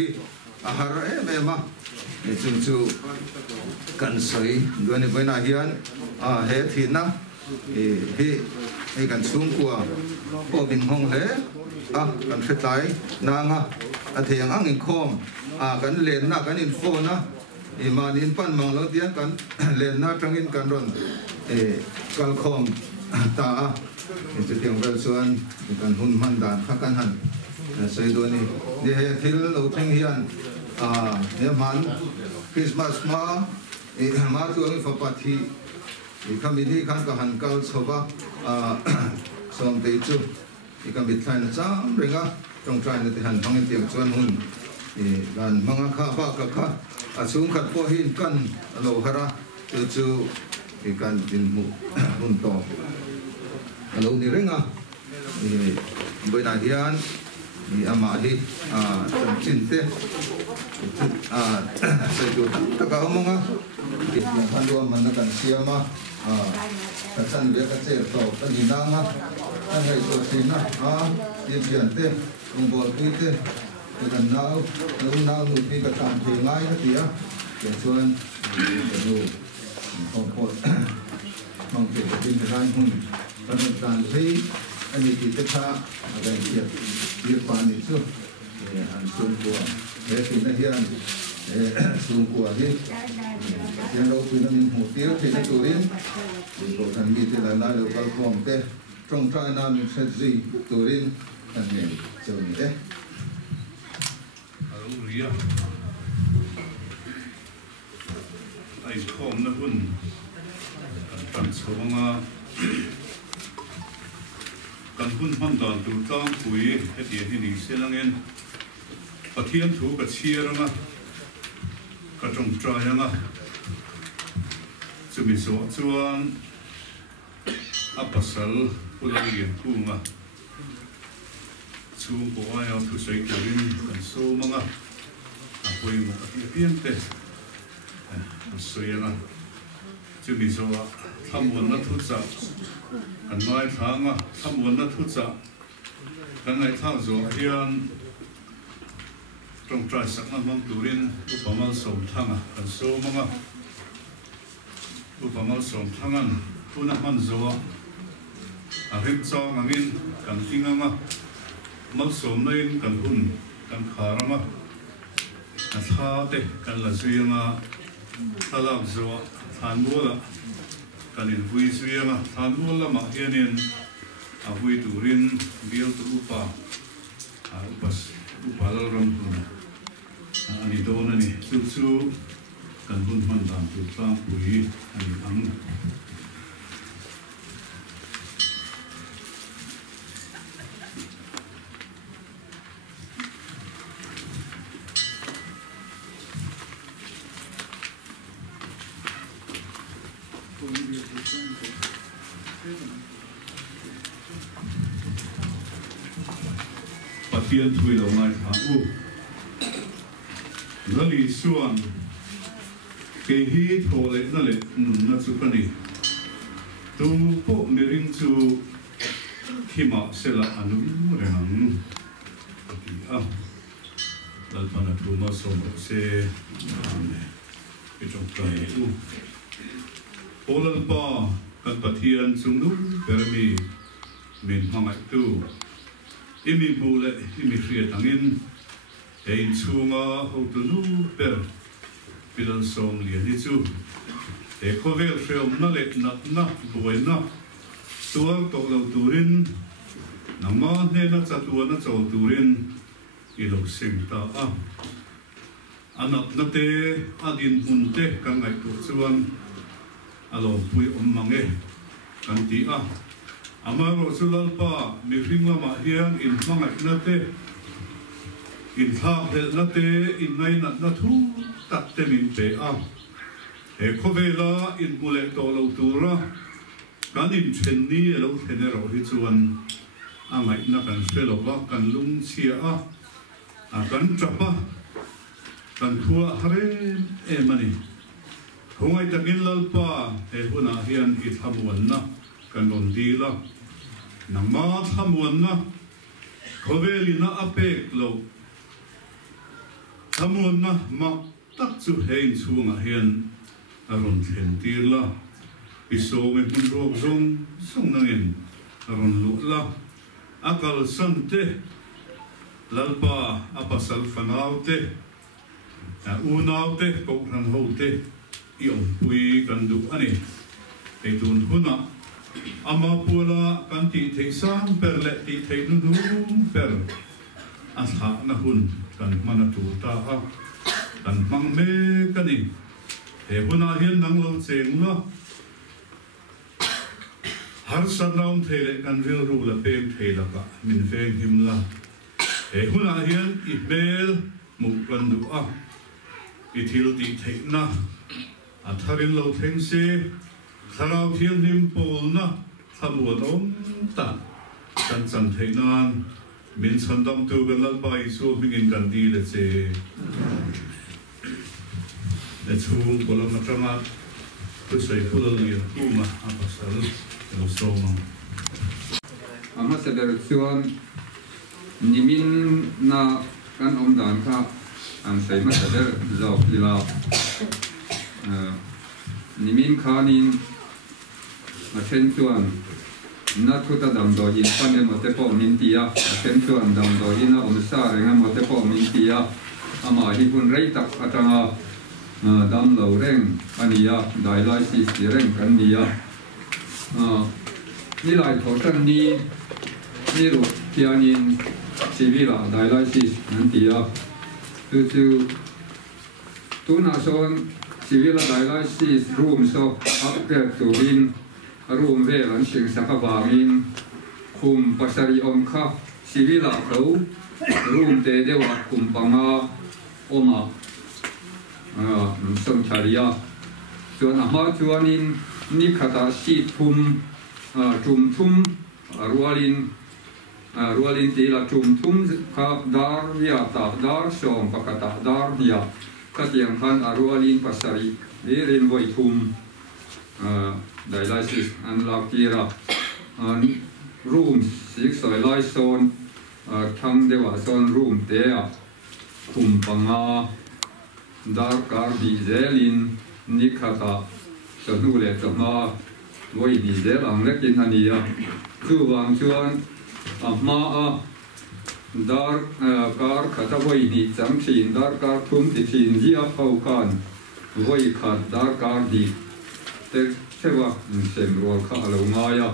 hi ahar ma chu kan soi duani boina hian he thina he kan sung kwa po bin hong le kan fetai nanga athiang ang in khom kan len na kan in phone na man in pan mang lo tian kan len na tangin kan ron kal khom ta chu tiang vel suan kan hun man dan kha kan han sei do ni de he thil lo thing hian he man Christmas ma ma tu ang fa pathi kami ni kan ka han kal soba som te chu kami thlai na cham renga trong trai na te han hangin tiang chuan hun dan manga kha ba ka kha asung khat po hin kan lo hara chu kan din mu hun to alo ni renga boi na hian ni ama hi chin te sai do ta ka monga han do man na kan siama ka san le ka che to ka ni na nga an hai to sin na ti pian te ung bol ti te kan nau nu ti ka tam ti ngai ka ti ke chuan nu ko mong te tin ran hun kan tan sei ani ti te tha ga ti pa ni chu an sun ko he ti na hian sun ko hi yang lo tu na min hu ti ti na turin ko kan mi te la lo kal khom te trong trai na min se ji turin kan ne chu ni ria ai khom na hun kan chonga kan hun man dan tu tang pui he ti hi ni selangen pathian thu ka chiaranga ka trong trai anga chumi so chuan apasal ulai kunga chung po ai thu sei karin kan so manga apoi mo piente soyanga chumi so thamon na thu cha kan mai thanga thamon na thu cha kan ngai thang zo hian trong trai sak na mang turin upamal som thanga kan so manga upamal som thangan puna man zo a him chang angin kan tinganga mal som nain kan hun kan kharama a tha te kan la zuianga thalak zo than bola kan in vui zuianga than bola ma hianin a vui turin bial tu upa a upas upalal ram tu ani dona ni chu kan hun man dam tu tlang pui ani ang pathian thui lo ngai tha lali suan ke hi thole na le nun na chu pani tu po mering chu khima sela anu rang dal pana tu ma so se ke chok tai polal pa kan pathian chung nu permi min hangai tu imi bule imi khria tangin ein chunga ho tu nu per pilan som lian hi chu e khovel freom na le na boina tuang tok lo turin nama ne na chatuana chaw turin ilok sing ta anak na te adin hun te kan ngai tu chuan alo pui mange kan ti amaro sulal pa mi ringa ma hian in mangat na te in thak hel na te in ngai na thu tak te min pe e khovela in mule to lo tura kan in chen ni lo thene ro hi chuan angai na kan felo wa kan lung chia kan trapa kan thua hare e mani hongai takin lalpa e huna hian I thamuan na kan non dila nama thamuan na khoveli na apek lo Samuan na mak tak chu hein chuang a hian aron thlen tir la piso me mun rok zong song nangin aron lu la akal sante lalpa apasal fanaute unaute kokran hote iom pui kandu ani etun huna ama pula kanti theisang perle ti theinunu per asha na hun kan manatu ta a kan mang me kani he huna hian nang lo cheng la har sanraum thele kan vil ru la pem thela ka min veng him la he huna hian I bel mu kan du a I thil ti theina a tharin lo theng se tharau thian nim pol na thamuan om ta kan chan theinan min chandam tu kan lal bai su mingin kan di le che le chung kolam na trama tu sai pulal ni kuma apasal lo soma ama sedar chuan nimin na kan om dan kha an sai ma sedar zo lila nimin khanin a chen chuan na thuta dam do in panen mo te po min tia a chen chuan dam do in a om sa renga mo te po min tia ama hi hun rei tak atanga dam lo reng ania dialysis ti reng kan nia ni lai tho tan ni ru tianin civila dialysis nan tia tu na son civila dialysis room so upgrade to in room ve lan sing sakawangin khum pasari om kha civila tho room te dewa kum panga oma som tharia chuan a ma chuanin ni khata si thum thum rualin ti la thum kha dar ya ta dar som pakata dar dia katiang khan rualin pasari rin voi thum dialysis an lakira an room 6 soi lai son thang dewa son room te a khum panga dar kar di zelin nikhata sanu le tama voi di zel ang lekin ania chu wang chuan amma a dar kar khata voi di chang thin dar kar thum ti thin zia phau kan voi khat dar kar di te chewa sem ro kha lo ngaya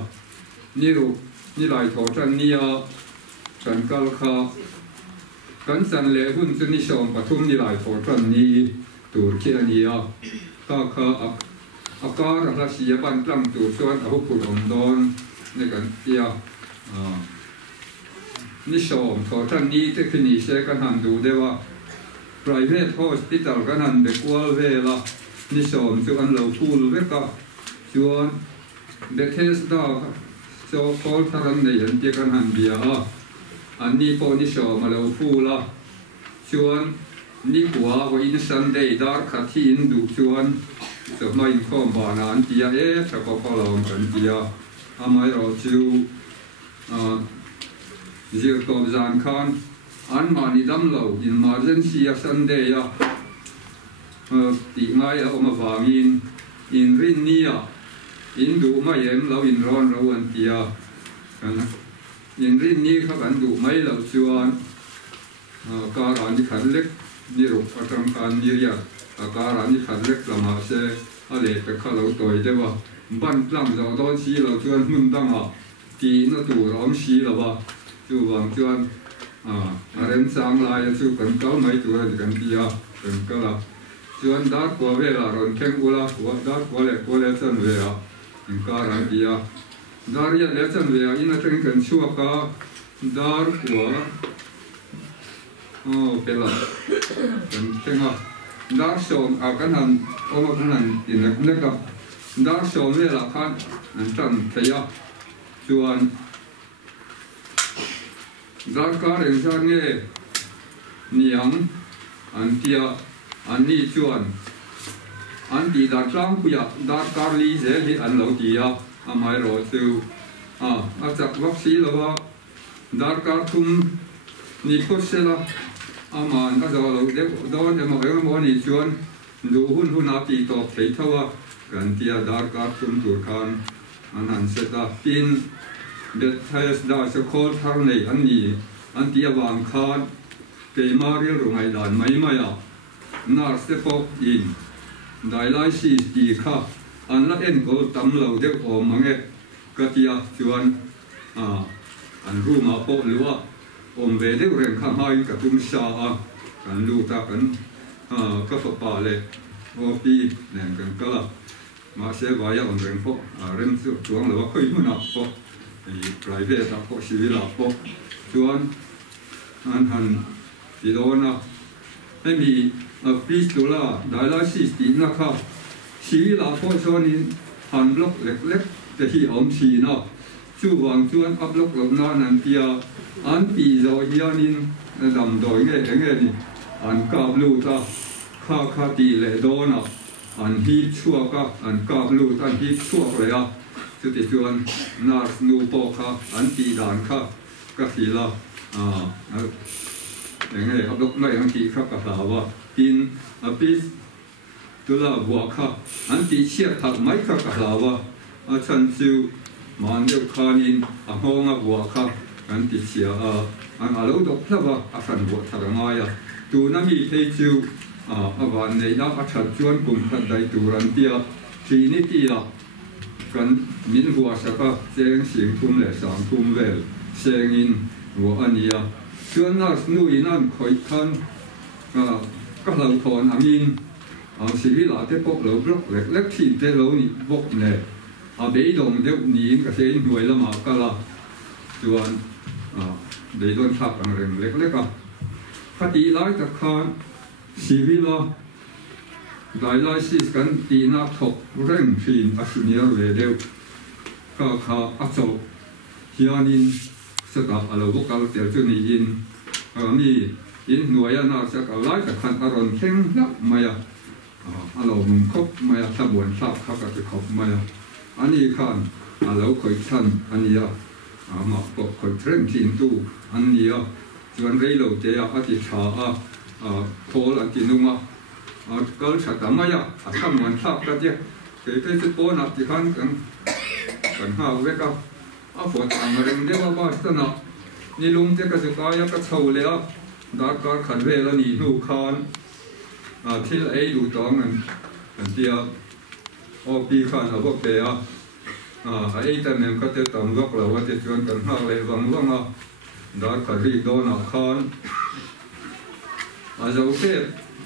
ni lai tho chan nia chan kal kha kan san le hun chu ni som pathum ni lai tho chan ni tur khi ania ka kha akar la sia ban tlam tu chuan a hu pu rom don ne kan tia ni som tho chan ni te khini se kan han du dewa private hospital kan han be kwal vela ni som chu an lo phul ve ka chuan Bethesda so Paul tharan nei an ti kan han bia an ni po ni so ma lo phula chuan ni kwa ho in Sunday dar khathi in du chuan so mai khom ba na an tia e tha ko ko lo kan tia amai ro chu zir to zan khan an ma ni dam lo in emergency a Sunday ya ti ngai a oma wangin in rin nia in du mai em lo in ron ro an tia in rin ni kha kan du mai lo chuan ka ran ni khan lek ni ro atang kan ni ria ka ran ni khan lek lama se a le pe kha lo toi dewa ban tlang zo don si lo chuan mun dang a ti na tu rom si lo ba chu wang chuan a ren sang lai chu kan kal mai tu kan tia kan kala chuan dar ko ve la ron kheng ula wa dar ko le chan ve a in ka ran dia dar ya le chan ve a in a teng kan chua ka dar ko pela kan tenga dar som a kan han oma kan han in ne ka dar som ve la khan an chan thaya chuan dar ka ren jan nge niang an tia an ni chuan an ti da tlang puya dar kar li ze hi an lo tia amai ro chu a chak vak si lo wa dar kar thum ni ko se la aman ka zo lo de don emo emo ni chuan du hun a pi to thei thawa kan tia dar ka tum tur khan an seta pin bet thais da se khol thar nei an ni an tia wang khan pe mari ru ngai dan mai maya nar se po in dai lai si ti kha an la en ko tam lo de o mange ka tia chuan an ru ma po luwa om ve de ren kha hai ka tum sha a kan lu ta kan ka fa pa le o pi nen kan kala ma se va ya on ren po ren su chuang lo khoi mu na po i private ta po si la po chuan an han ti do na ai mi a pi tu la dai la si ti na kha si la po so ni han blok lek lek te hi om si na chu wang chuan up blok lo na nan tia an pi zo hianin dam doi nge ni an ka blu ta kha ti le do na an hi chua ka an ka blu ta hi chua le a chu ti chuan nar nu po kha an pi dan kha ka hi la nge up blok mai an ti kha ka la wa tin a pi tu la bua kha an ti chia thak mai kha ka la wa a chan chu man deuh khanin a hawng a bua kha kan ti chia an alo dok hlava a san bo tharangaya tu na mi thei chu a van nei na a that chuan kum khat dai turan tia thi ni ti la kan min hua saka cheng sing thum le sang thum vel sengin wo ania chuan na nu inan khoi khan ka lo thon amin si la te pok lo blok lek lek thi te lo ni bok ne a bei dong deuh ni ka se hnuai lama kala chuan để đón tháp bằng rừng lek lek à, phát đi lại tất cả civil đại lai sĩ can đi nạp thọc rừng phim asunia về đều, cả áp dụng hianin sẽ gặp alo bốc alo tiểu chu ni in, mi in nuôi anh sẽ gặp lại tất cả aron keng lắm maya, alo mung khop maya tháp buồn tháp khắp các khop maya, anh ấy khan alo khởi thân anh ấy mà có khởi trend tin tu anh ấy chuan rei lo te a ti tha thol an ti nunga kal tha ta maya a tham man thap ta je ke se po na ti khan kan ha ve ka a fo ta ma reng de ba ta na ni lung te ka se ka ya ka chho le a da ka khan ve la ni nu khan thil ei lu tong an tia o pi khan a bo pe a ai ta nem ka te tam lok la wa te chuan kan ha le wang wang a da ka ri do na khan a zo te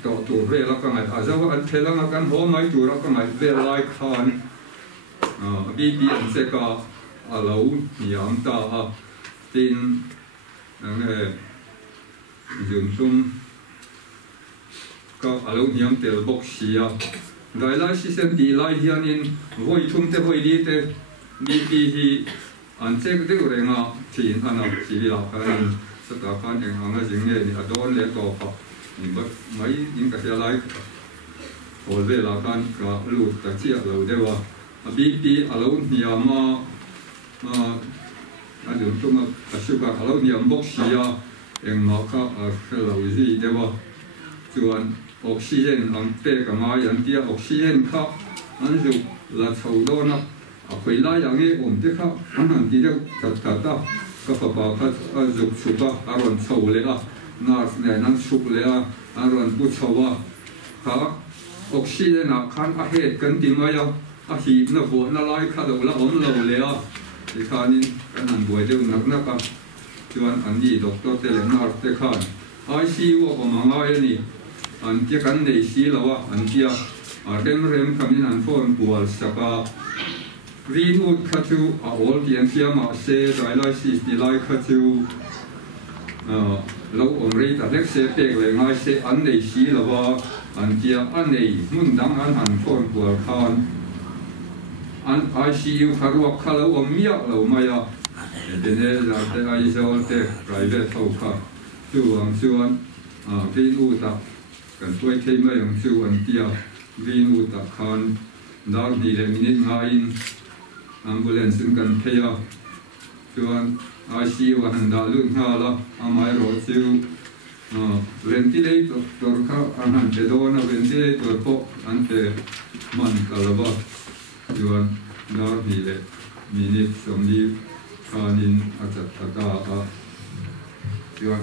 to tu re la ka ngai a zo an thela nga kan ho mai tu ra ka ngai ve lai khan bi an se ka a lo niam ta a tin nge zum sum ka a lo niam tel bok sia dai lai si sem di lai hianin voi thum te voi di te bi hi an check de renga thin ana chi la kan sa ta kan eng anga jing ne ni adon le to pa ni ba mai in ka sia lai hol ve la kan ka lu ta chi a lo de wa a bi a lo nia ma a du tu ma a su ka a lo nia bok sia eng ma ka a lo ji de wa chuan oxygen ang pe ka ma yan tia oxygen kha an ju la chho do na a khoi la yang e om te kha an han ti de ta ta ka pa pa kha a ju chu ba a ron chho le a nurse ne nan chuk le a ron pu chowa kha oxygen a khan a he kan ti ma ya a hi na bo na lai kha do la om lo le a ti khanin kan han boi de nak na ka chuan an ni doctor te le nurse te khan ICU ko ma ngai ni an tia kan nei si lawa an tia rem kamin an phone pual saka greenwood khatu a all the antia ma se dai lai si di lai khatu lo om rei ta lek se pek le ngai se an nei si lawa an tia an nei mun dang an han phone pual khan an ICU kharwa khalo om mia lo maya dene la te ai zol te private ho kha chu ang chuan greenwood ta kan tuai thei mai ang chu an tia greenwood ta khan dang di le minute nga in ambulance kan theya chuan ICU han da lu nga la amai ro chu ventilator ka an te do na ventilator po an te man kalaba yuan dar ni le minute somni kanin ataka a yuan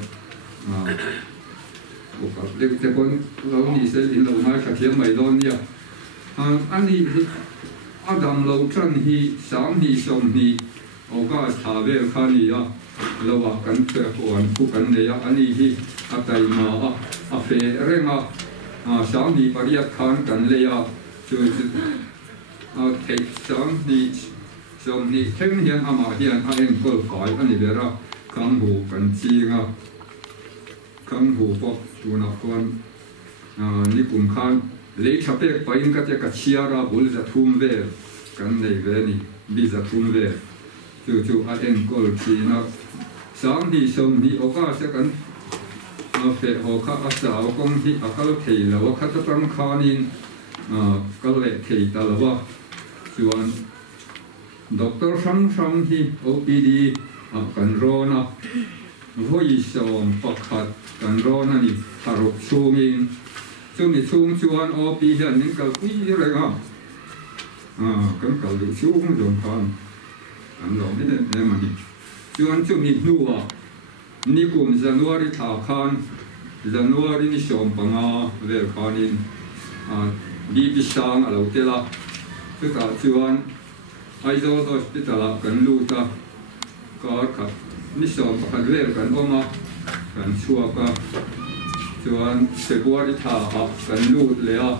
oka le te kon lo ni se in lo mai ka thiam mai don ya an ni adam lo tran hi sam ni som ni oka tha ve khani ya lo wa kan te kon ku kan ne ya ani hi atai ma a fe renga sam ni pariat khan kan le ya chu te sam ni som ni theng hian ama hian a en kol kai ani vera kam hu kan chi nga kam hu po tu na kon ni kum khan le chapek pain ka te ka chiara bul za thum ve kan nei ve ni bi za thum ve chu a en kol chi na sam ni som ni oka se kan fe ho kha a sa o kong hi a kal thei lo kha ta tam khanin kal le thei ta lo chuan doctor sang hi OPD kan rona voi som pakhat kan rona ni tharuk chungin chumi chung chuan OP hian ning kal pui renga kan kal du chung dom khan an lo ne mani chuan chumi nuwa ni kum January tha khan January ni som panga vel khanin bi sang alo tela chu ta chuan Aizawl hospital kan luta ka khat ni som pakhat vel kan oma kan chuaka chuan February tha kan lut le a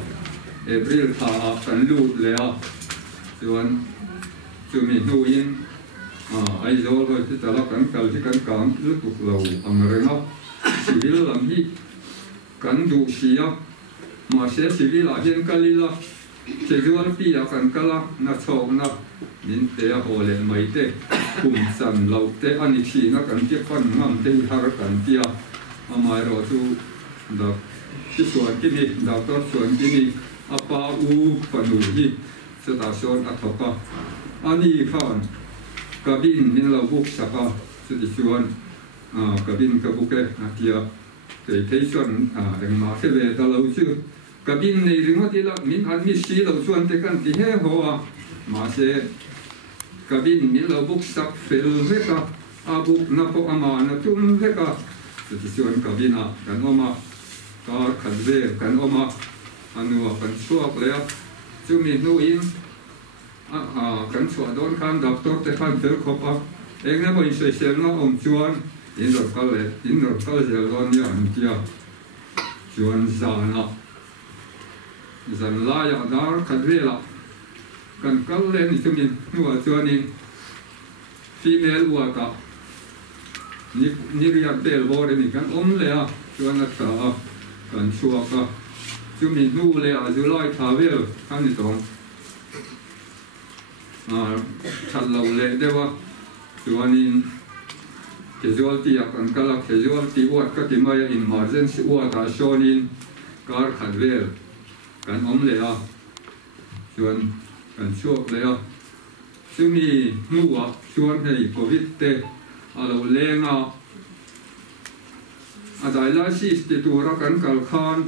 April tha kan lut le a chuan chumi nuin Aizawl hospital kan kal hi kan kam lutuk lo ang renga civil lam hi kan du sia ma se civil a hian kalila casual pi a kan kala na chok na nin te a hole mai te kum san lo te ani thi na kan ti pan ngam te har kan tia amai ro chu da ti suan ti ni doctor suan ti ni apa u panu hi se ta son a thopa ani khan kabin min lo buk saka se ti suan kabin ka buke na tia te te suan eng ma se ve ta lo chu kabin nei ringoti la min admi si lo suan te kan ti he ho a ma se kabin min lo buk sak fel veka a buk na po ama na tum veka ti chuan kabin a kan oma ka khan ve kan oma anua kan chuak le chumi nu in kan chua don khan doctor te khan fel khopa enga mo se sel na om chuan in ro kal zel don ya an tia chuan zana zan la ya dar khadrela kan kal le ni chumin nuwa chuanin female waka ni ria bel bore ni kan om le a chuan a tha kan chuaka chumin nu le a July tha vel kan ni tong thal lo le dewa chuanin casualty a kan kala casualty wat ka ti mai emergency wat a shonin kar khadvel kan om le a chuan kan chuak le a chumi nuwa chuan hei covid te alo lenga a dialysis te tura kan kal khan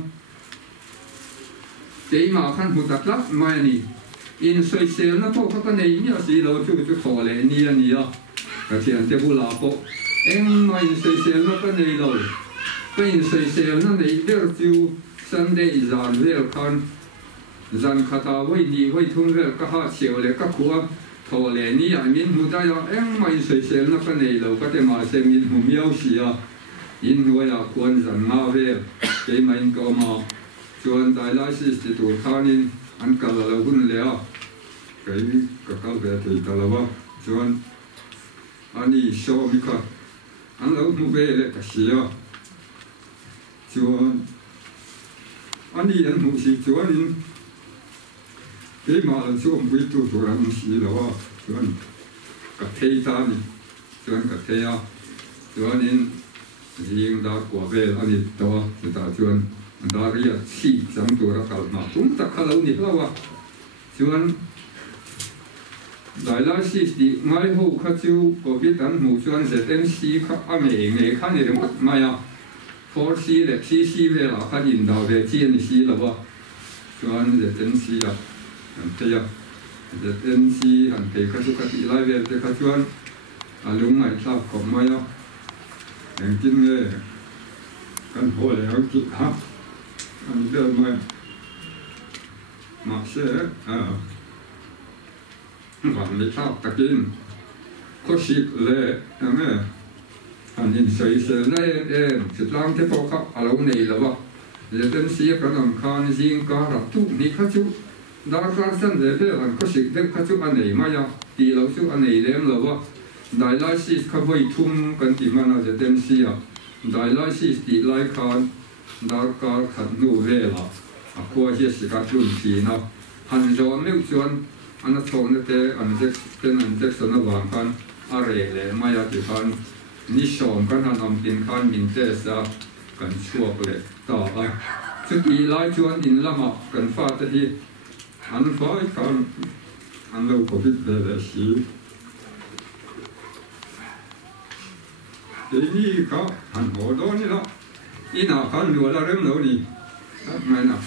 teima khan hutatlak mai ni in social na po ka nei ni a si lo chu khole ni ani a ka thian te bula po eng mai social na ka nei lo ka in social na nei der chu Sunday zan vel khan zan khata voi ni voi thun vel ka ha cheu le ka khuwa thole ni a min hu da ya eng mai social na ka nei lo ka te ma se min hu miau sia in nuaya khuan zan nga ve ke mai ko ma chuan dialysis ti tur khanin an kal lo hun le a kai ka kal ve te talawa chuan ani show mi ka an lo mu ve le ka sia chuan ani an mu si chuan in ke ma an chuan bui tu tur an si lo a chuan ka thei ta ni chuan ka thei a chuan in riêng da của về anh to người ta chuan da ria chi chẳng tu ra kal ma tum ta khalau ni lawa chuan dialysis di ngai ho kha chu covid an mu chuan ZMC kha a me nge kha ni rim maya for si le si về là khai in đào về chiên si là vợ chuan để tên si là anh thấy à để tên si anh thấy các cái lại về để các chuan lúc này sao còn mấy á anh tin nghe kan hồi anh kịp ha anh đưa mày mà sẽวันนี้ชอบตะกินก็ชิกเลยนะแม่อันนี้ใส่เสื้อในสุดล่างที่พอเขาเอาลงในแล้วว่าจะเป็นเสียกันลำคาญจริงก็รับทุกนี่ข้าชุดาราสั้นเลยเพื่อนก็ชิกเด็กข้าชุอันไหนมาอย่างตีเราชุอันไหนเล่มแล้วว่าได้ไล่ซีสเขาไปทุ่มกันที่มันจะเต็มเสียได้ไล่ซีสตีไล่คานดาราขัดนูเวล่ะกลัวเหี้ยสิกัดลุ่นทีนะหันจอนไม่ชวนอันนั้นทงนั่นเองอันเจ็กเป็นอันเจ็กสนบางกันอะไรเลยไม่อยากจะกันนิชมกันหันอมกินกันมินเตสกันชั่วเลยต่อไปสุดที่ไล่ชวนอินละมากันฟาดที่อันฟ้ากันอันเราก็พิจารณาสิทีนี้เขาหันหัวโดนนี่ละอีน่าขันดูแลเรื่องเรานี่ไม่นะ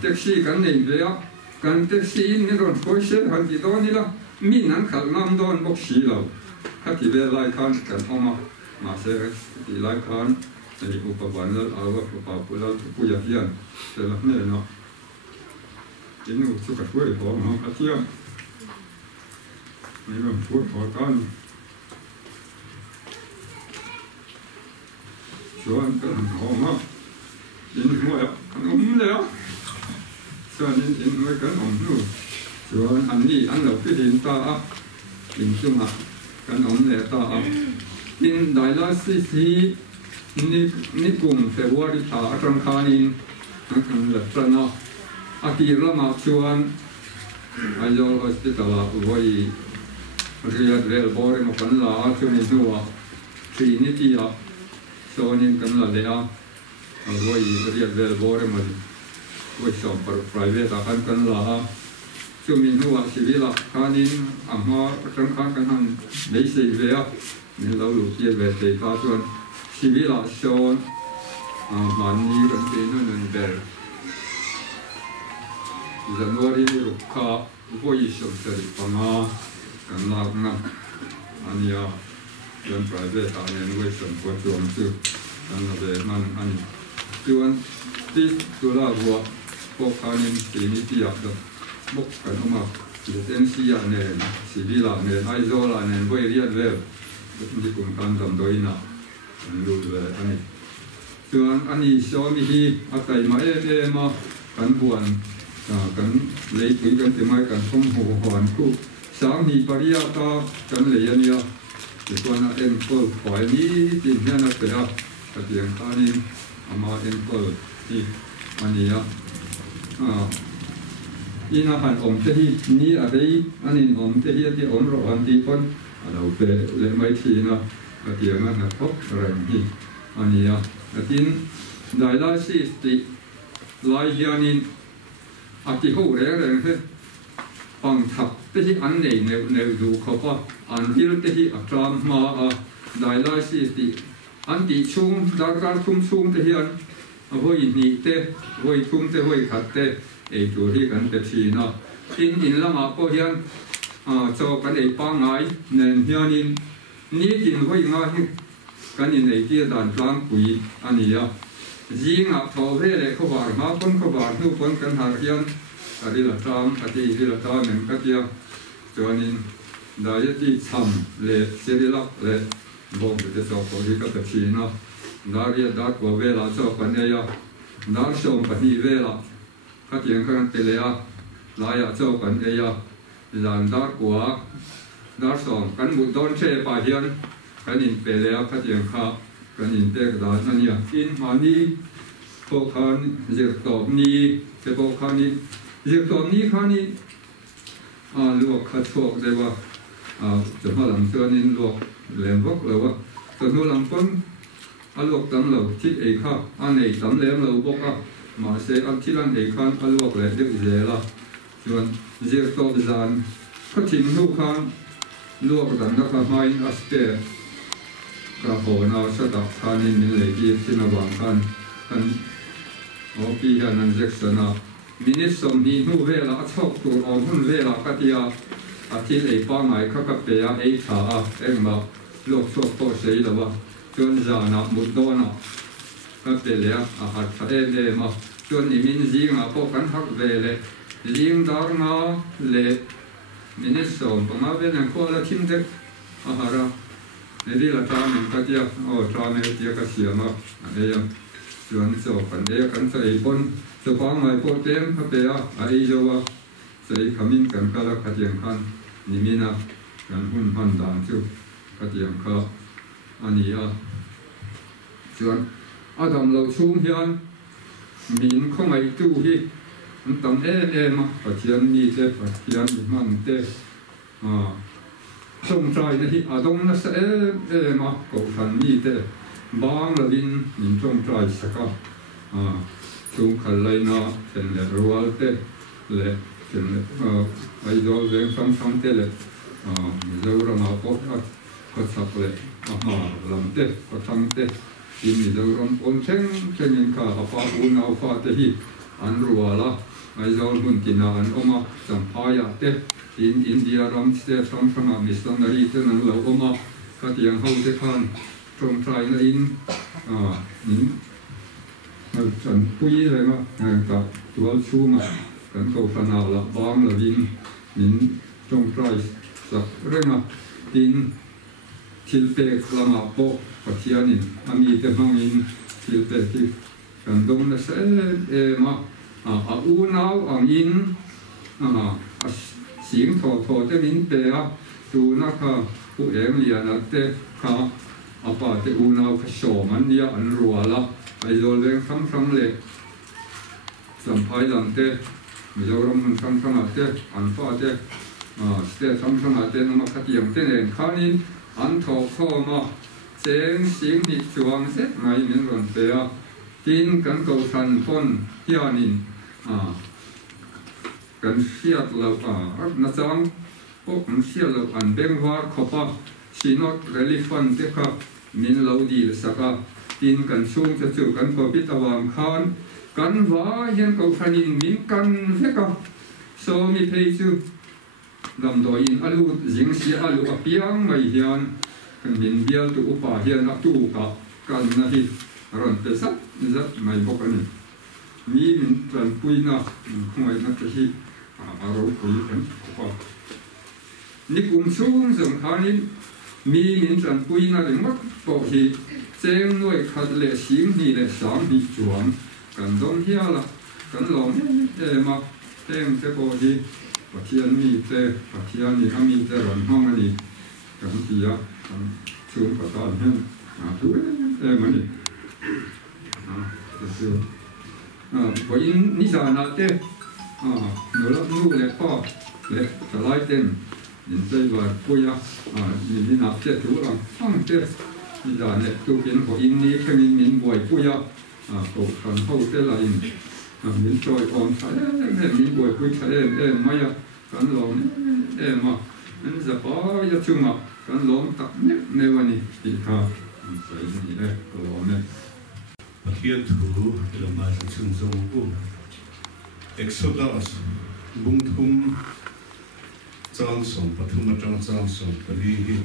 แท็กซี่กันนี่เลยอ่ะกันแท็กซี่นี่รถโคเชอร์หันที่โดนนี่ละมีนั่งขัดน้ำโดนบอกสีเราถ้าที่เวลาคันกันออกมาเสียที่ไล่คันในอุปกรณ์แล้วเอาว่าอุปกรณ์แล้วผู้ยากเยี่ยมแต่ละเนี่ยเนาะที่นู่นสุขช่วยของเขากระเทียมนี่มันพูดขอกันชวนกันหอมอ่ะยินหัวอ่ะแล้วส่วนนี้ยินหัวกันหอมนู่นส่วนอันนี้อันเราพิจิตรตายินจุ่มอ่ะกันหอมแล้วตายินได้ละสินี่กลุ่มเฟบรุรีตาตรังคานินนั่นคือหลักฐานอาทิตย์ละมาชวนอายุออสเตรเลียไว้เรียนเรียนบริมากันละชวนนี่ว่าที่นี่ที่อ่ะส่วนนี้กันละเลยอ่ะไว้เรียนเรียนบริมาไว้สอบปรายเวทกันละช่วงนี้ว่าชีวิตละคานินอ่ำมาตรังคานกันหันไม่เสียเลยอ่ะนี่เราหลุดเยี่ยมเวทีข้าชวนชีวิตละชนมันนี้กันเป็นนั่นเองจันวารีลูกค้าผู้ยิ่งชมเสด็จปังอากันลากนะอันนี้อ่ะเรื่องประเด็นอันนี้ไว้สมควรจงชื่อกันละเด็กมันอันนี้ส่วนที่ตัวเราหัวพวกเขานี่ปีนี้ที่อยากจะบุกกันออกมาจะเต็มที่อย่างนี้ชีวิตละเนี่ยไอโซละเนี่ยไว้เรียนเร็วที่คุณการทำโดยนะรู้เลยอันนี้ส่วนอันนี้ชอบมีอาศัยมามากันบวนกันเลยคุยกันจะไม่กันท่องหัวหอนคู่สามีปริยาตากันเลยอันนี้ส่วนเอ็นเปิลฝ่ายนี้ที่เนี่ยนะเสียกระเทียมอันนี้เอามาเอ็นเปิลที่อันนี้อีน่าหันอมเทียนี่อะไรอันนี้อมเทียที่อมร้อนที่คนเราไปเล่นไม่ทีนะกระเทียมนะพบแรงที่อันนี้กระทิ้งได้ละสิติลายยานินอาทิหูแรงๆเลยปังทับที่อันไหนในดูเขาก็อันที่รู้ที่อัตรามมาได้ละสิติอันที่ชุ่มดาการชุ่มที่อันห้อยนี่เตะห้อยชุ่มเตะห้อยขัดเตะไอ้ตัวที่กันเป็นชีนะอินละมาพอเฮียนโจกันไอ้ปังไงเนี่ยเฮียนินนี่กินห้อยง่ายกันอินไอ้ที่ด่านกลางปุ๋ยอันนี้ยิงทอเวเลยเขาบอกมาคนเขาบอกทุกคนกันหาเฮียนอดีตจอมอดีตจอมเหมือนกันเดียวจวนนี้ได้ที่ทำเลยเสียดีลักเลยบอกจะสอบคนที่ก็เป็นชีนะดาเรียดักว่าเวลาชอบกันเนี่ยดาชมปฏิเวลาก็เทียงกันไปเลยลายชอบกันเนี่ยหลังดักว่าดาสองกันบุตรโดนเชปาเฮียนกันอินไปเลยก็เทียงข้ากันอินเตกดานั่นเนี่ยอินมานี้พวกเขาเรียกตอบนี้แต่พวกเขานี้เรียกตอบนี้เขานี้ลวกขัดพวกได้ว่าจะมาหลังเชือนี้ลวกแหลมพวกเลยว่าตอนนู้นหลังพ้นลวกตั้งเราที่เอกครับอันไหนตั้งแหลมเราบอกมาเสียอันที่นั่นเอกขันลวกแหลมเด็กเสียละส่วนเรียกตอบจานก็ทิ้งทุกครั้งลวกตั้งนักไม้อัสเตะก ka ho na sa ta khanin min le ki sinawang kan opi han Jacksona minute som hi nu vela chok tu on hun vela katia atil ei pa ngai kha ka pe a ei tha a engma lok chok po sei lawa chon jana mudona ka pe le a hat tha e ma chon imin jinga po kan hak vele jing dar nga le minute som pa ma ven ko la thim de a hara ne la ta min katia o ta ne tia ka siama e chuan so kan e kan sai pon so pa mai po tem kha pe a ai jowa sai khamin kan kala khatiang khan nimina kan hun han dan chu khatiang kha ani a chuan adam lo chung hian min khomai tu hi tam ma pathian mi te pathian man te sông trai na hi adong na sa ma ko khan mi te bang la din min sông trai saka chung khal lai na ten le rual te le ten le ai do veng sam te le zo ra ma po ko sak le lam te ko tham te in mi zo ron pon cheng in ka apa u na fa te hi an ruala ai zo hun tina an oma sam phaya te in India ram ste from missionary te nang lo oma ka tiang ho te khan trong trai na in chan pui le ma ka tual chu ma kan ko phana la bang la vin min trong trai sak renga in thil pe klama po pathianin ami te hangin thil pe ti kan dong na se ma a u nau ang in xieng thọ te min pe a tu na kha pu em lian a te kha apa te u nau kha so man dia an ruala ai zol veng sam le sam phai lam te mizoram sam a te an fa te ste sam a te na kha tiang te nen khanin an tho kho ma cheng xieng ni chuang set mai min ron pe a tin kan ko san pon hianin kan siat lo na chang po kan siat lo an beng war khopa sinot relifan te kha min lo di saka tin kan sung cha chu kan ko pitawang khan kan wa hian ko khanin min kan veka so mi thei chu lam do in alu jing si alu apiang mai hian kan min bial tu upa hian a tu ka kan na hi ron pe sat zat mai bok ani mi min tran puina khoi na te hi aro pui kan ko ni kum sung jong khanin mi min tran puina le mak po hi cheng noi khat le sim ni le sam bi chuang kan dong hiala kan lom ma teng te po hi pathian mi te pathian ni ami te ron hong ani kan tia kan chung patan hen tu mani ko in ni sa na te no la nu le pa le ta lai ten in sei wa puya ni na te tu lang hang te ni da ne tu kin ko in ni khen min boi puya ko kan ho te la in min choi on sa min boi pui sa mai kan lo ma en za pa ya chunga kan lo tak ne wani ti tha sai ni le ko lo ne pathian thu lo ma chung zong ku Exodus bung thum chang som pathuma chang som kali hi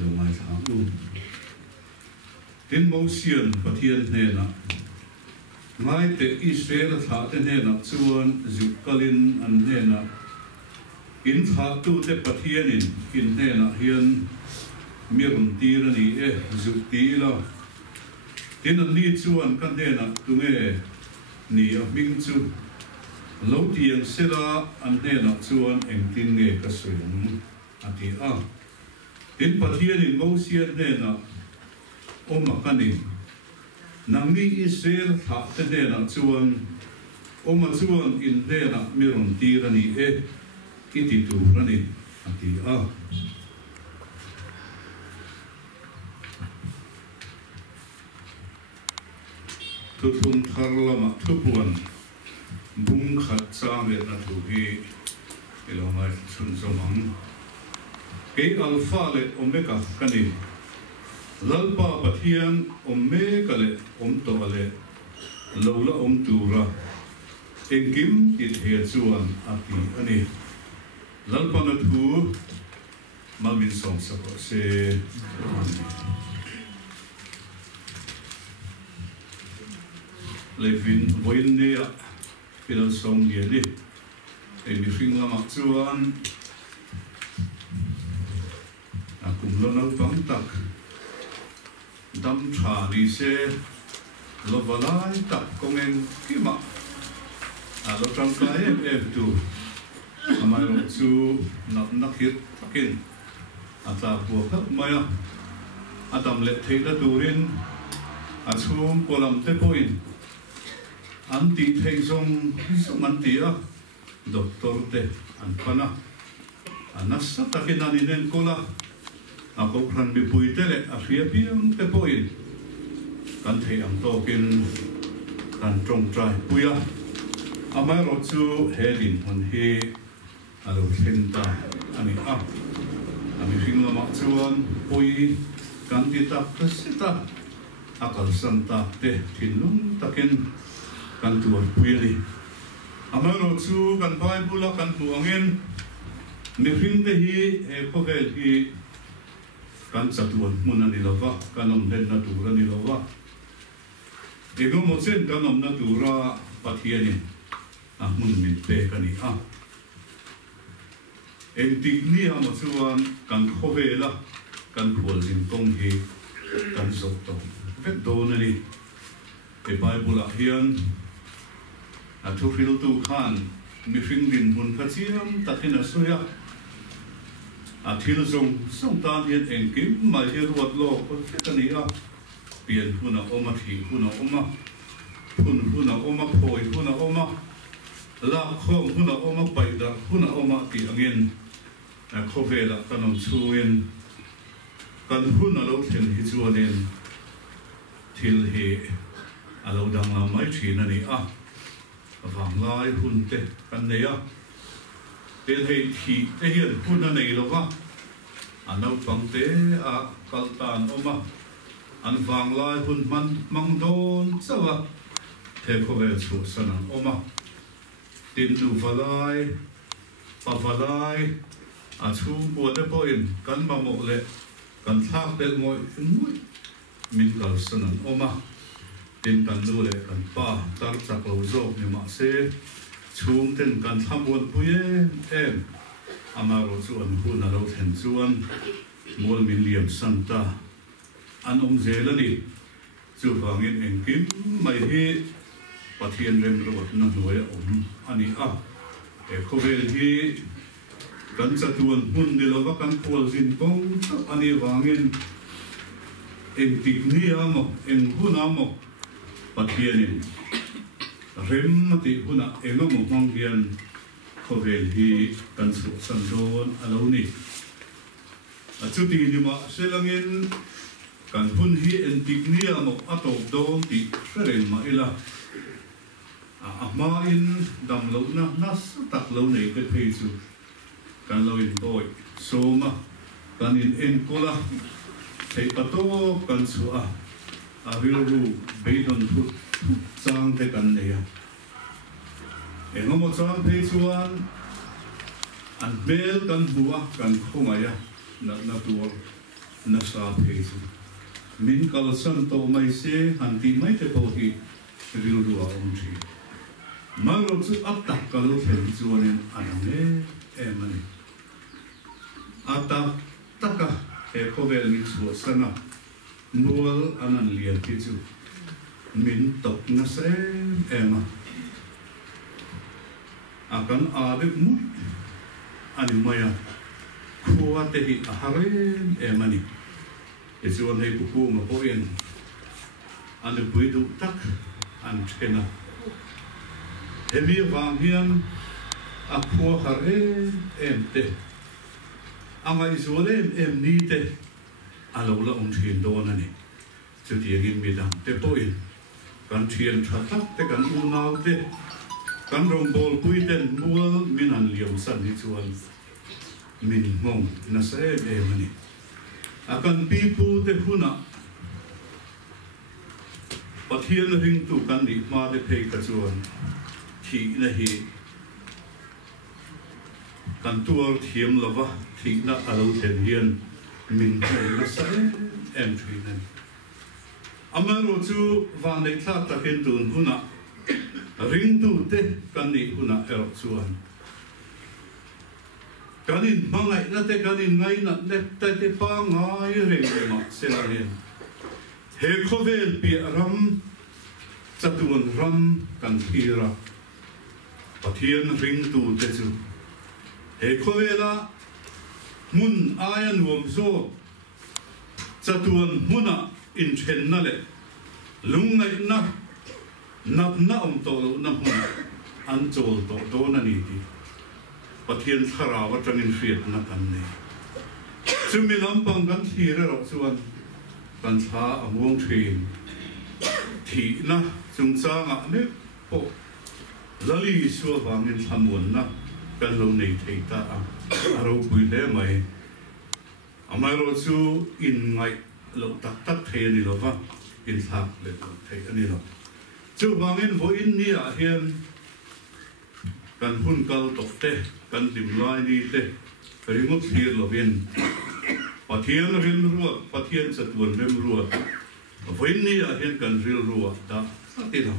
lo ma thang lu tin mo sian pathian ne na ngai te Israel tha te ne na chuan zukalin an ne na in tha tu te pathianin in ne na hian mirun tirani zutila tin an ni chuan kan ne na tunge ni a ming chu lo tiang sela an ne na chuan eng tin nge ka suyang ati tin pathianin mo sian ne na oma kanin nami Israel tha te ne na chuan oma chuan in ne na mirun tirani iti tu rani ati tu thum thar lama thupuan bung khat chang le na thu hi elomai chun somang ke alpha le omega kani lalpa pathian me kale to ale lola tura engkim it he chuan ati ani lalpa na thu malmin song sa ko se levin voin ne pilal song ye ni e mi fing lama chuan akum lo no tam tak dam tha ni se lo valai tak kongen kima a lo tram kai tu amai lo chu nak hit takin ata bu kha maya adam le theila turin a chum kolam te point anti theizong antia doktor te an phana anasa takin aninen kola ako khan bi puite le a fia piang te point kan thei ang tokin kan trong trai puya amai ro chu helin hon hi alo thenta ani a ami finglama chuan pui kan ti tak sita akal santa te thinlung takin kan tuan puili amai ro chu kan bible kan tuangin ni finde hi e kovel hi kan satuan munani lova kanom den na tura ni lova ego mosen kanom na tura pathiani mun min pe kani a entigni ama chuan kan khovela kan khol jin tong hi kan zok to vet donani e bible a hian a thu fil tu khan mi fing din hun khachiam takhina soya a thil song tan hian engkim mai hi ruat lo ko kani a pian huna oma thi huna oma huna oma phoi huna oma la khom huna oma paida huna oma ti angin a khovela kanom chuin kan huna lo thlen hi chuanin thil hi alo dang la mai thina ni a vang lai hun te kan neya tel hei thi te hian huna nei lova anau pang te a kaltan oma an vang lai hun man mang don chawa the khovel chu sanan oma tin nu valai pa valai a chu bo te poin kan ma mo le kan thak te ngoi min kal sanan oma tin kan lu le kan pa tar chak lo zo ni ma se chung ten kan thamon puye em amaro chuan hun alo then chuan mol min liam santa anom zelani chu wangin engkim mai hi pathian rem ro na noya ani a e khovel hi kan chatuan hun ni lova kan khol jin kong ani wangin engtik ni amo en hun amo pathianin rem mati huna engamo manghian khovel hi kan su sandon aloni achuti ni ma selangin kan hun hi entignia mo atop don ti ferel ma ila ama in dam lo na nas tak lo nei ke phesu kan lo in boy soma kan in enkola thei pato kan su a aviru beidon hu sang te kan neya engamo chang phechuan an bel kan bua kan khomaya na tuar na sa phechu min kal san to mai se han ti mai te po hi riu ruwa thi maro chu atak kal thel chuanin anane emani ata taka e khovel min chu sana nual anan lian ti chu min tok na se ema akan ave mu ani maya khuwa te hi aharen emani e chuan hei pupu ma poin an puidu tak an thena hemi wang hian a khuwa har em te angai zualem em ni te alo la thin don ani chu tiangin midang te poin kan thian thatak te kan unau te kan rombol puiten mual minan liam san ni chuan min ngong na sa em ani akan pipu te huna Pathian ring tu kan ni ma de pei ka chuan thi na hi kan tuar thiam lova thi na alo ten hian min thei na sa em thui na amaro chu van nei thla ta ken tun huna ring tu te kan ni huna ero chuan kanin mangai na te kanin ngai na te pa ngai reng ma selarian he khovel pi ram chatuan ram kan thira pathian ring tu te chu he khovela mun ayan wom so chatuan muna in chen na le lungai na nap na to na mun an chol to na ni ti pathian khara wa tangin fiat na kan ne chumi lampang kan thira ro chuan kan tha among thin thi na chung cha nga ne po lali suwa bangin thamun na kan lo nei thei ta aro pui le mai amai ro chu in ngai lo tak tak thei ni lo va in thak le thei ani lo chu bangin vo in ni a hian kan hun kal tok te kan dim lai ni te ringot thir lo bin pathian rin ruwa pathian chatuan rem ruwa voin ni a hian kan ril ruwa ta atila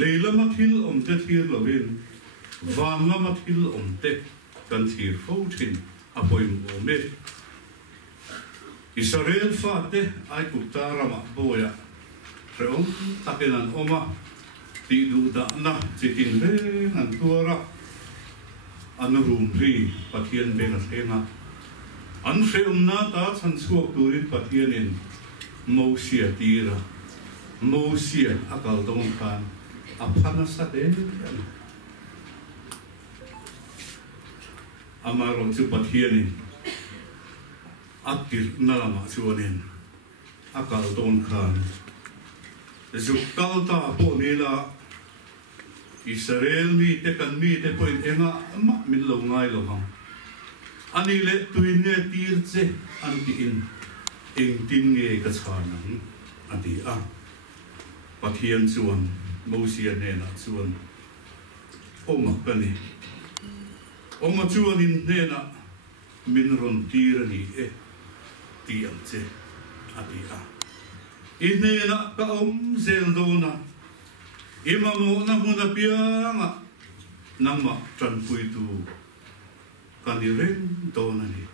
leila mathil om te thir lo bin van la mathil om te kan thir fo thin a poim o me Israel fa te ai kupta rama boya reom takenan oma ti du da na chitin le an tuara an rum ri pathian ben a thena an reom na ta chan chuak turin pathian in mo sia tira mo sia akal dong kan a phana sa de amaro chu pathian in atir nalama chuanin akal dong kan zukal ta po nila Israel mi te kan mi te point enga ma min lo ngai lo hang ani le tuine tir che an ti in eng tin nge ka chanang ati a pathian chuan mosia ne na chuan oma kani oma chuan in ne na min ron tir ni e ti am che ati a ine na ka zel do na imamo na muna pianga nama tran pui tu kaniren do na ni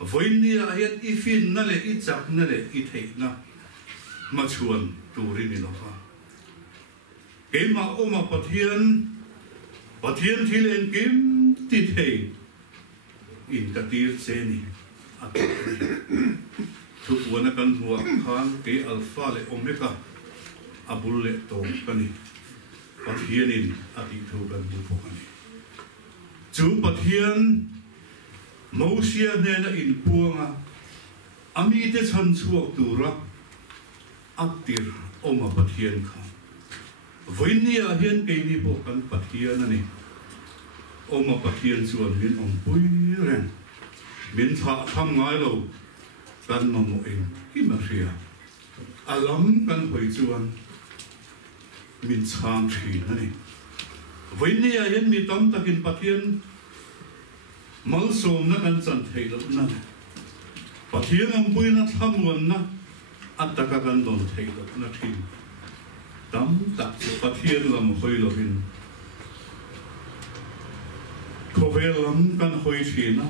voini a yet ifin na le ichak na le ithei na machuan turin ni lofa kema oma pathian thilen kim ti thei in katir cheni ati tu wana kan huwa khan ke alpha le omega abulle to kani pathianin ati thu kan bu phokani chu pathian mosia ne na in puanga ami te chan chuak tura aktir oma pathian kha voinia hian ke ni bo kan pathian ani oma pathian chuan min om pui ren min tha tham ngai lo kan mo in ki ma ria alam kan hoi chuan min chang thi na ni voinia hian mi tam takin pathian mal som na kan chan thei lo na pathian am pui na thamuan na ataka kan don thei lo na thin tam tak pathian lam hoi lo hin khovelam kan hoi thina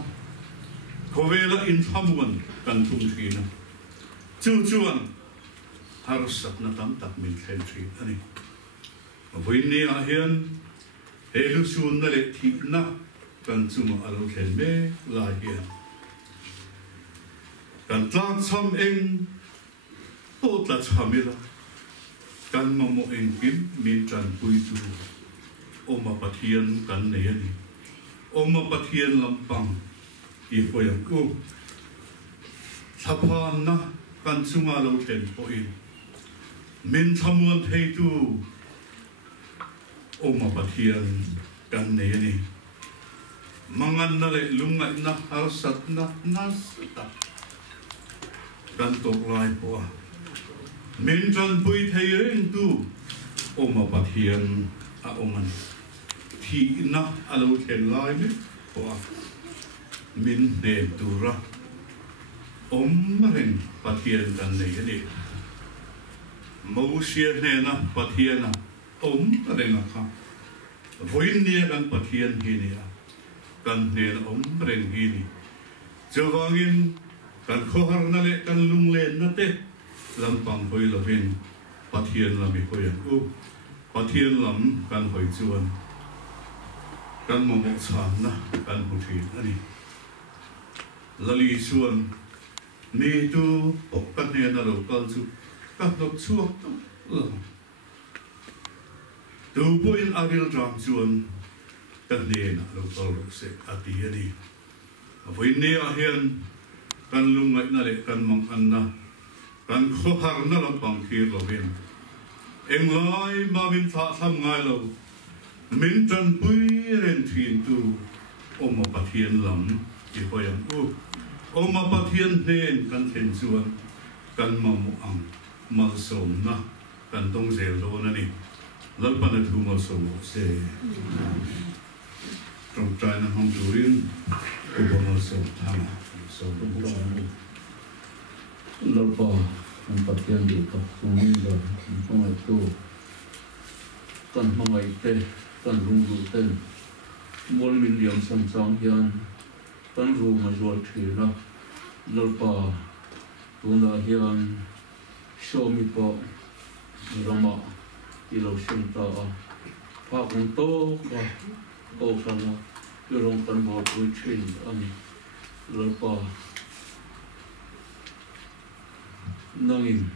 khovela in thamuan kan thum thina chuan har sat na tam tak min thlen thi ani voini a hian helu sun na le thi na kan chuma alo thlen me la hian kan tlang cham eng to tla chamila kan mamo eng kim min tran pui tu oma pathian kan nei ani oma pathian lampang i hoyang ku thapan na kan chunga lo thlen po in min thamuan thei tu oma pathian kan nei ani mangan na le lungai na harsat na nasata kan tok lai po min tran pui thei reng tu oma pathian a oman thi na alo thel lai me wa min ne tura reng pathian kan nei ani mo sia ne na pathian a reng a kha voin nia kan pathian hi nia kan ne reng hi ni chawangin kan khohar na le kan lung len na te lampang hoi lovin pathian lam hi hoi an u pathian lam kan hoi chuan kan mo chan na kan hu thi ani lali chuan ni tu kan ne na lo kal chu kan lok chuak tu poin agil dram chuan kan ne na lo kal se ati ani voi ne a hian kan lungai na le kan mong an na kan khohar na lampang khi lovin englai ma min tha tham ngai lo min tran pui ren thin tu oma pathian lam ki hoyam u oma pathian nen kan then chuan kan mamu ang mal som na kan tong zel do na ni lalpan thu mal som se trong trai na hong turin u mal som thang so lalpa ang pathian di ka sungin da mga ito kan mga ite kan rungrutin mol milyang sansang yan kan runga zual tira lalpa tuna yan shomi po rama ilaw sinta pa kung to ka o sana yung kan mga puichin ang lalpa nangin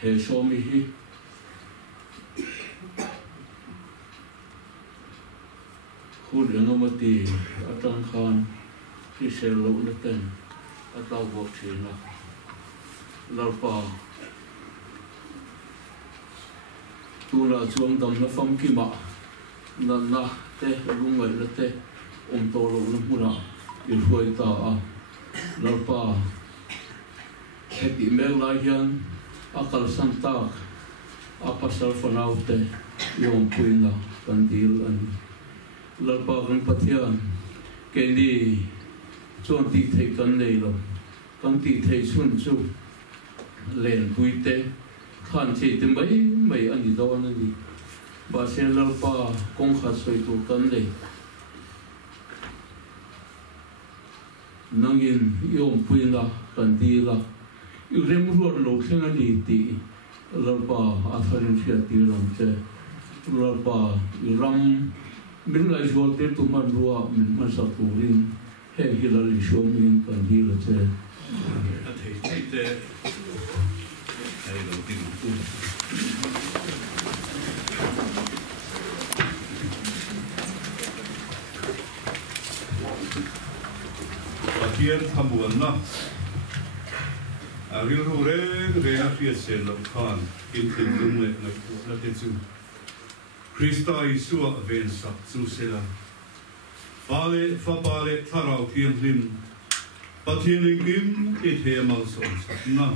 he shomi hi hud engamati atang khan hi selo naten ataw bok thina lalpa tula chuang dam na fam ki ma na te rungai na te to lo na mura il hoi ta a lalpa happy mel lai hian akal santak apasal fanaute yong puina kandil an lalpa kan pathian ke ni chuan ti thei kan nei lo kan ti thei chun chu len puite khan thi te mai ani do ani ba se lalpa kong kha soi tu kan nei nangin yong puina kandila rem ruột lộc sinh anh đi lalpa atharin chia ti ram che lalpa ram min lai zo te tu man ruwa min man sa turin he hilal shom min kan di la che athei te ai lo tin tu pathian thamuan na Agil ru re na fiat sen lo khan in lung le na te chu Krista Isua ven sak chu sela pale tharau thiam lim pathian kim e the mal som na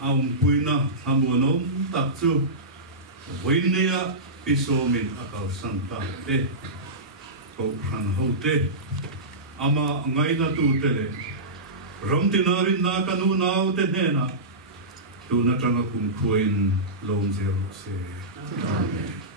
aum puina thamuanom tak chu voinia pisomin akal santa te ko phan ho te ama ngai na tu te le rom tinarin na kanu nau te nena tu na tanga kum khuin lom zero se amen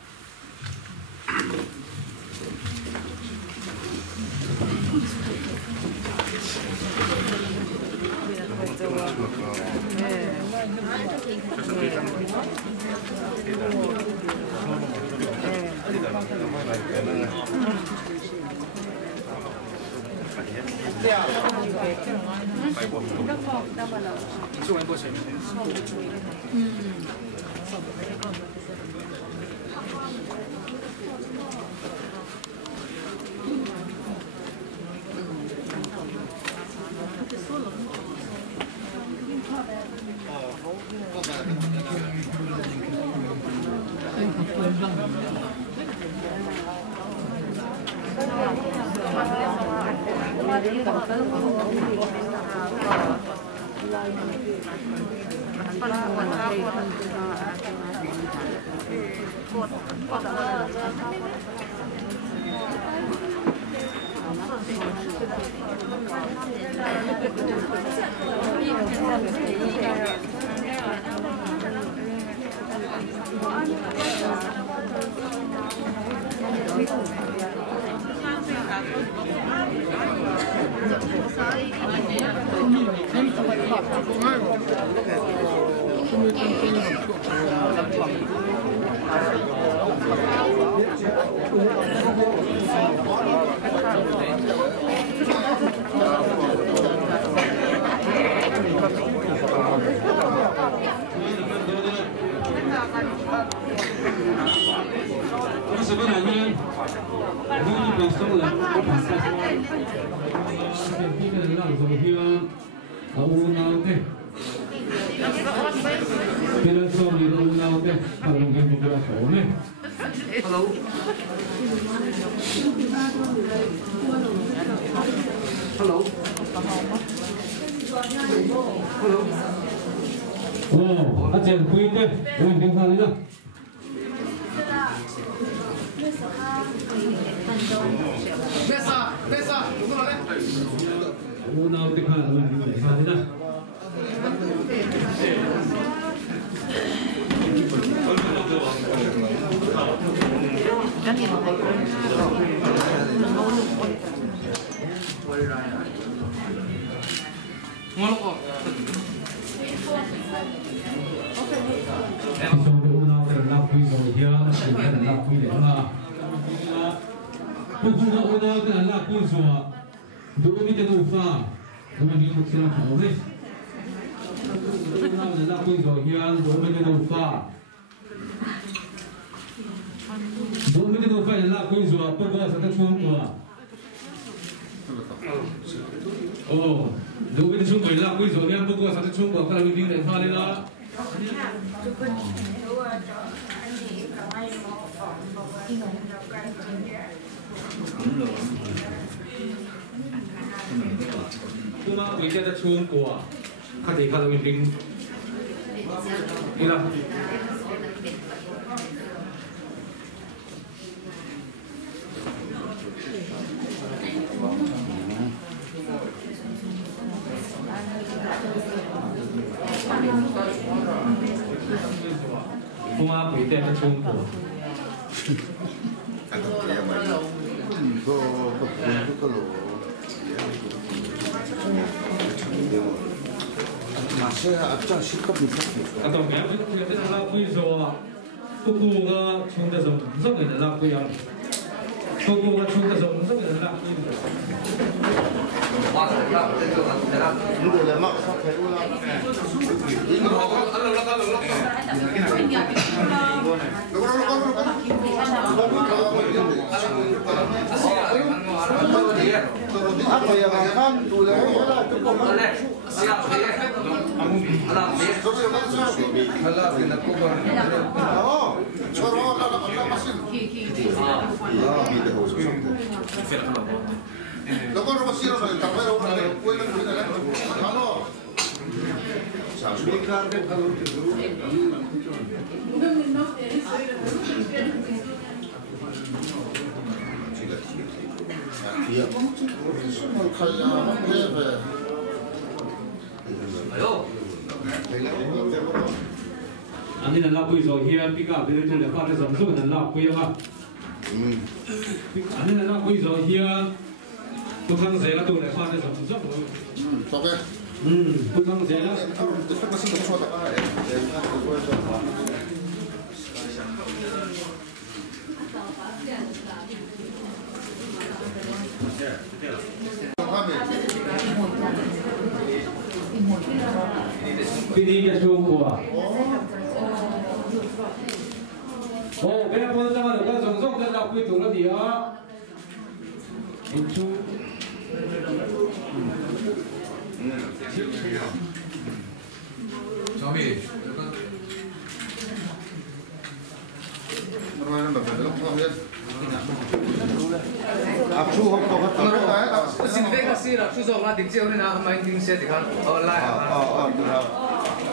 Xin phép bác sĩ là chú dòng là tiếng chiều nên là mai tin xe thì khăn online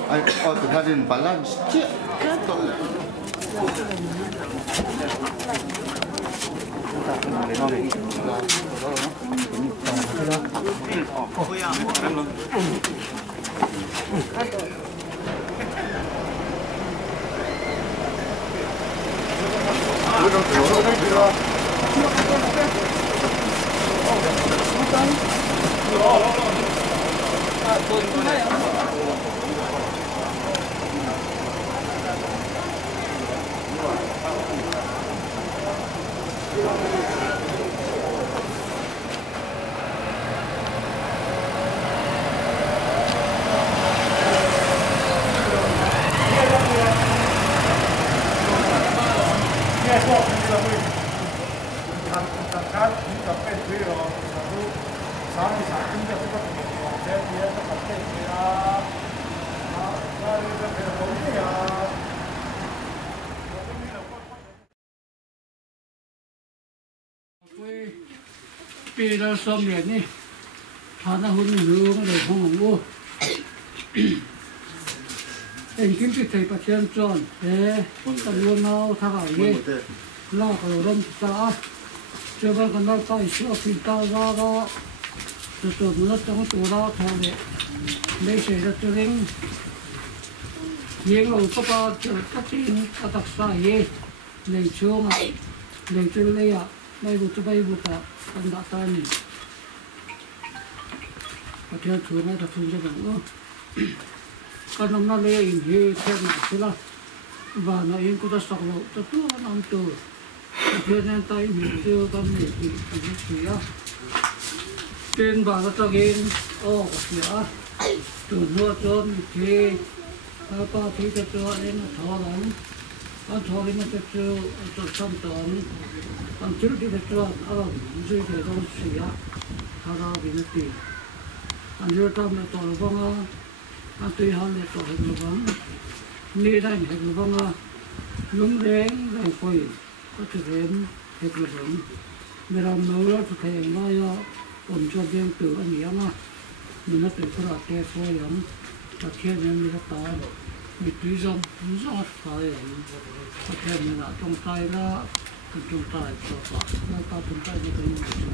ai từ gia đình bản lan chết tộiปีเราสมเด็จนี่ฐานะหุ่นรู้ก็เลยของหลวงเอ็งกินที่ไทยประเทศจอนตะลุนเอาท่าเย่ล่ากระลมตาเจ้าบ้านกันเราไปเชื่อพิตาว่าก็ตัวมันต้องตัวเราทางเนี่ยไม่ใช่ตัวเองยิงเราก็ว่าจะตัดสินตัดสายในช่วงในช่วงเลยไม่บุตรไม่บุตรกันดัตานี่ประเทศช่วงนั้นจะฟุ้งจะแบบก็น้ำนั่นเลยอินเดียแค่ไหนสิล่ะว่าในอินก็จะสักเราจะตัวน้ำตัวประเทศนั้นไต้มีเจอกันมีเสียเป็นบาร์ตะเกินโอ้เสียตัวนัวจนที่ป้าที่จะตัวเองท้อหลังอันท้อที่มันจะเจอตัวซ้ำตอนอันชื่อที่จะตัวชื่อที่ต้องเสียทาราบินตีอันเรื่องทำในตัวบ้างอันที่หันในตัวเห็นบ้างนี่ได้เห็นบ้างลุงแดงได้คอยก็จะเห็นบ้างเวลาเมื่อจะแทงได้ก็ผมชอบเลี้ยงตัวอันนี้นะมีนักเตะกระแตคอยอย่างตะเคียนยังมีกระต่ายมีตีจอมจอดตายตะเคียนนี่นะต้องตายละต้องตายต่อไปแล้วก็ต้องตายจะเป็น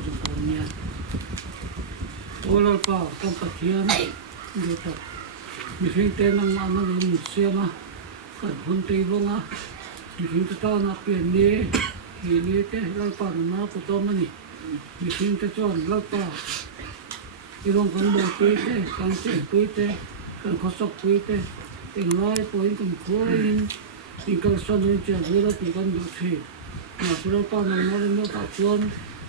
จุดๆเนี่ยโอ้แล้วก็ต้องตะเคียนเดี๋ยวจะมีสิ่งเต้นนั่งมานั่งมีเสียนะกันคนตีบ้างมีสิ่งที่ต้องนับเปลี่ยนนี้ทีนี้เต้แล้วก็มาก็ต้องมันนี่มีสิ่งที่จอนแล้วก็อีลงกันโบกุยเต้กันเต้กุยเต้กันข้อศกกุยเต้เองร้อยปอยกันคุยอีกกันสนุนเจ้าเวลาที่กันดูทีมาสุดท้ายมันมาเรื่องตัดส่วน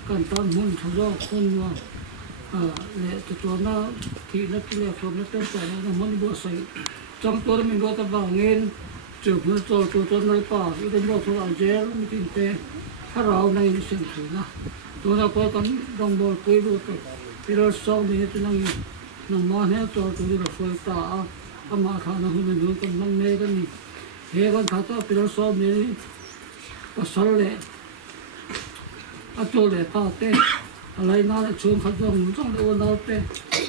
กันตามหุ่นทะเลาะคนว่าเนี่ยตัวนั้นที่นักเรียนคนนั้นเป็นตัวนั้นมันบัวใส่จังตัวมันบัวตะบางเงินจุดนั้นตัวนั้นป่าที่เป็นบัวตัวเจลมีทิ้งเตะถ้าเราในสิ่งที่นะตัวนั้นพอกันต้องบัวคุยบัวตัวที่เราสอนนี่จะนั่งมาเนี่ยตัวนี้เราคุยตาอามาทานหุ่นหุ่นกันนั่งเนกันนี่เฮกันถ้าตัวที่เราสอนนี่ก็สอนเลยตัวเลยตาเตะอะไรนั่นช่วงขัดยังต้องเดินเอาเตะ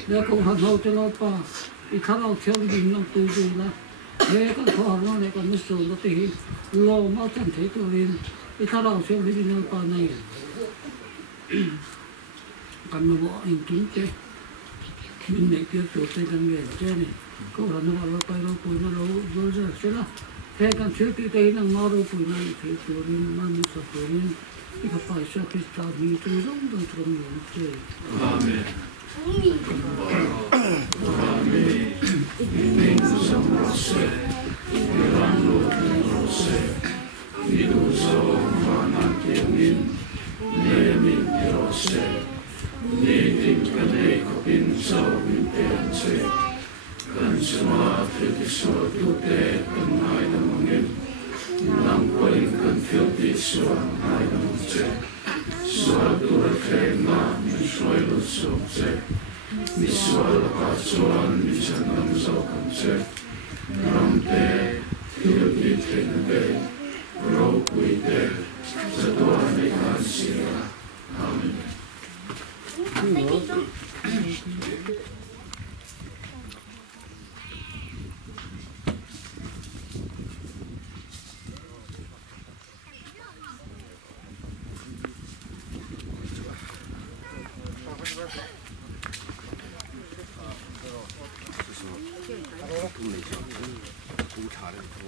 เดี๋ยวเขาหันเอาเตะเราป่าอีกครั้งเราเที่ยวดินน้ำตูดูนะเฮ้ก็ขอเราเนี่ยก็ไม่สูงก็ตีโลมาจันทร์ตัวเองอีกครั้งเราเที่ยวดินน้ำป่าในกันมาบอกอินทุนเตะมินเนี่ยเกี่ยวตัวเตะกันเงี้ยเจ้เนี่ยก็เราเนี่ยเราไปเราปุยเราดูจะเสร็จละเตะกันเชื่อตีเตะนั่งมาเราปุยนั่งเตะตัวเองมันมีสักตัวเองที่เขาไปเชื่อคริสต์มีตรงต้องตรงอย่างเจ้อาเมนอาเมนมินสมรสมิรันโลเสมิดูโซมานันเทียมินเนมินเทโรเซเนติมกันเนคบินโซมินเตนเซกันสมาธิติโซตุเตกันไงดังเงินนำไปกันเที่ยวที่สวนไอ้ดงเจสวนตัวเทน่ามีช่วยลดสมเจมีสวนละกัดสวนมีฉันนำโซกันเจนำเตเที่ยวที่เทนเตโรคุยเตจะตัวในการเสียอาเมน没事，不查的头，